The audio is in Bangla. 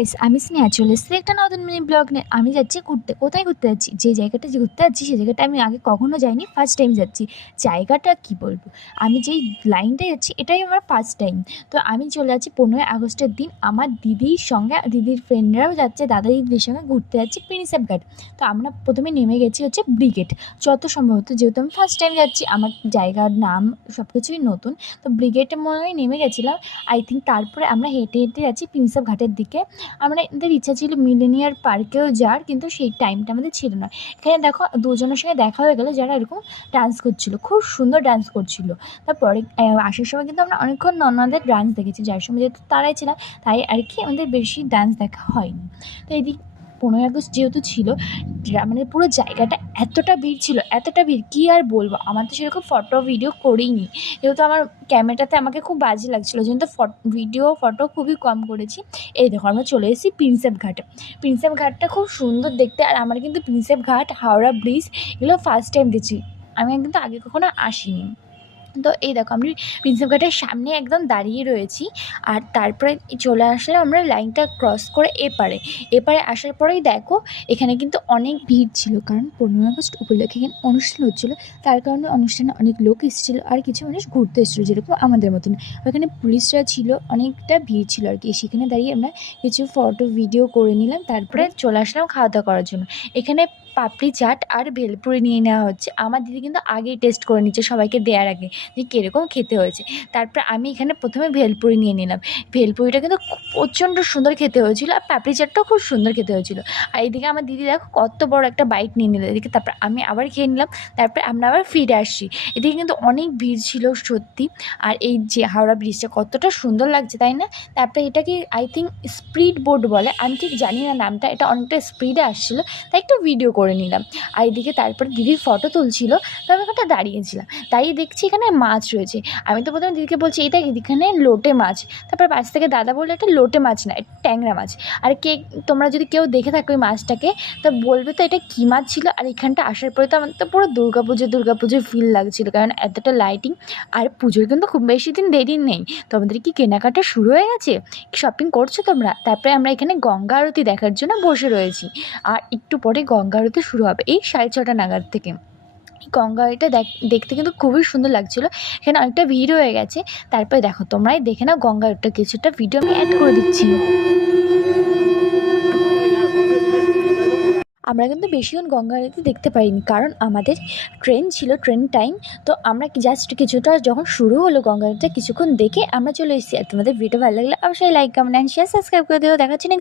গাইস, আমি স্নেহা চলে এসেছি একটা নতুন মিনি ব্লগ নিয়ে। আমি যাচ্ছি ঘুরতে। কোথায় ঘুরতে যাচ্ছি? যে জায়গাটা যে ঘুরতে যাচ্ছি সে জায়গাটা আমি আগে কখনো যাইনি, ফার্স্ট টাইম যাচ্ছি। জায়গাটা কি বলবো, আমি যেই লাইনটায় যাচ্ছি এটাই আমার ফার্স্ট টাইম। তো আমি চলে যাচ্ছি 15ই আগস্টের দিন আমার দিদির সঙ্গে, দিদির ফ্রেন্ডরাও যাচ্ছে, দাদা দিদির সঙ্গে ঘুরতে যাচ্ছি প্রিন্সেপ ঘাট। তো আমরা প্রথমে নেমে গেছি হচ্ছে ব্রিগেড। যত সম্ভবত, যেহেতু আমি ফার্স্ট টাইম যাচ্ছি, আমার জায়গার নাম সব কিছুই নতুন, তো ব্রিগেডে মনে হয় নেমে গেছিলাম আই থিঙ্ক। তারপরে আমরা হেঁটে হেঁটে যাচ্ছি প্রিন্সেপ ঘাটের দিকে। আমাদের ইচ্ছা ছিল মিলেনিয়ার পার্কেও যাওয়ার, কিন্তু সেই টাইমটা আমাদের ছিল না। এখানে দেখো, দুজনের সঙ্গে দেখা হয়ে গেলো যারা এরকম ডান্স করছিল, খুব সুন্দর ডান্স করছিল। তারপরে আসার সময় কিন্তু আমরা অনেকক্ষণ ননাদের ডান্স দেখেছি, যার সময় যেহেতু তারাই ছিলাম তাই আর কি আমাদের বেশি ডান্স দেখা হয়নি। তো এদিক 15ই আগস্ট যেহেতু ছিল, মানে পুরো জায়গাটা এতটা ভিড় ছিল, এতটা ভিড় কী আর বলবো। আমার তো সেরকম ফটো ভিডিও করিনি, যেহেতু আমার ক্যামেরাতে আমাকে খুব বাজে লাগছিলো, যেহেতু ভিডিও ফটো খুবই কম করেছি। এই দেখো আমরা চলে এসেছি প্রিন্সেপ ঘাটে। প্রিন্সেপ ঘাটটা খুব সুন্দর দেখতে, আর আমার কিন্তু প্রিন্সেপ ঘাট, হাওড়া ব্রিজ এগুলো ফার্স্ট টাইম দেখছি। আমি কিন্তু আগে কখনো আসিনি। তো এই দেখো আমি প্রিন্সেপ ঘাটের সামনে একদম দাঁড়িয়ে রয়েছি। আর তারপরে চলে আসলাম আমরা লাইনটা ক্রস করে এপারে। এপারে আসার পরেই দেখো এখানে কিন্তু অনেক ভিড় ছিল, কারণ 15ই আগস্ট উপলক্ষে এখানে অনুষ্ঠান হচ্ছিলো। তার কারণে অনুষ্ঠানে অনেক লোক এসেছিলো, আর কিছু মানুষ ঘুরতে এসেছিলো যেরকম আমাদের মতন। ওখানে পুলিশরা ছিল, অনেকটা ভিড় ছিল আর কি। সেখানে দাঁড়িয়ে আমরা কিছু ফটো ভিডিও করে নিলাম, তারপরে চলে আসলাম খাওয়া দাওয়া করার জন্য। এখানে পাপড়ি চাট আর ভেলপুরি নিয়ে নেওয়া হচ্ছে। আমার দিদি কিন্তু আগেই টেস্ট করে নিচ্ছে সবাইকে দেওয়ার আগে, যে কীরকম খেতে হয়েছে। তারপর আমি এখানে প্রথমে ভেলপুরি নিয়ে নিলাম। ভেলপুরিটা কিন্তু প্রচণ্ড সুন্দর খেতে হয়েছিলো, আর পাপড়ি চাটটাও খুব সুন্দর খেতে হয়েছিলো। আর এইদিকে আমার দিদি দেখো কত বড় একটা বাইট নিয়ে নিল এদিকে। তারপর আমি আবার খেয়ে নিলাম। তারপরে আমরা আবার ফিরে আসছি। এদিকে কিন্তু অনেক ভিড় ছিল সত্যি। আর এই যে হাওড়া ব্রিজটা কতটা সুন্দর লাগছে, তাই না? তারপরে এটাকে আই থিঙ্ক স্পিড বোট বলে, আমি ঠিক জানি না নামটা। এটা অনেকটা স্পিডে আসছিলো, তাই একটু ভিডিও করে নিলাম। আর এদিকে তারপরে দিদি ফটো তুলছিল, তো আমি ওখানটা দাঁড়িয়েছিলাম। তাই দেখছি এখানে মাছ রয়েছে। আমি তো প্রথমে দিদিকে বলছি এটা এখানে লোটে মাছ। তারপর পাশ থেকে দাদা বললো এটা লোটে মাছ না, এটা ট্যাংরা মাছ। আর তোমরা যদি কেউ দেখে থাকো ওই মাছটাকে, তো বলবে তো এটা কী মাছ ছিল। আর এখানটা আসার পরে তো আমার তো পুরো দুর্গাপুজোর ফিল লাগছিল, কারণ এতটা লাইটিং। আর পুজোর কিন্তু খুব বেশি দিন দেরি নেই। তোমাদের কি কেনাকাটা শুরু হয়ে গেছে? শপিং করছো তোমরা? তারপরে আমরা এখানে গঙ্গা আরতি দেখার জন্য বসে রয়েছি। আর একটু পরে গঙ্গা আরতি শুরু হবে এই 6:30 নাগাদ থেকে। গঙ্গা আরতিটা দেখতে কিন্তু খুবই সুন্দর লাগছিলো। এখানে অনেকটা ভিড় হয়ে গেছে। তারপরে দেখো তোমরাই দেখে নাও গঙ্গা আরতিটা, কিছুটা ভিডিও আমি অ্যাড করে দিচ্ছি। আমরা কিন্তু বেশিক্ষণ গঙ্গা আরতি দেখতে পারিনি, কারণ আমাদের ট্রেন ছিল, ট্রেন টাইম। তো আমরা জাস্ট কিছুটা যখন শুরু হলো গঙ্গা আরতিটা কিছুক্ষণ দেখে আমরা চলে এসেছি। আর তোমাদের ভিডিও ভালো লাগলে অবশ্যই like, comment and share, subscribe করে দিও। দেখা হচ্ছে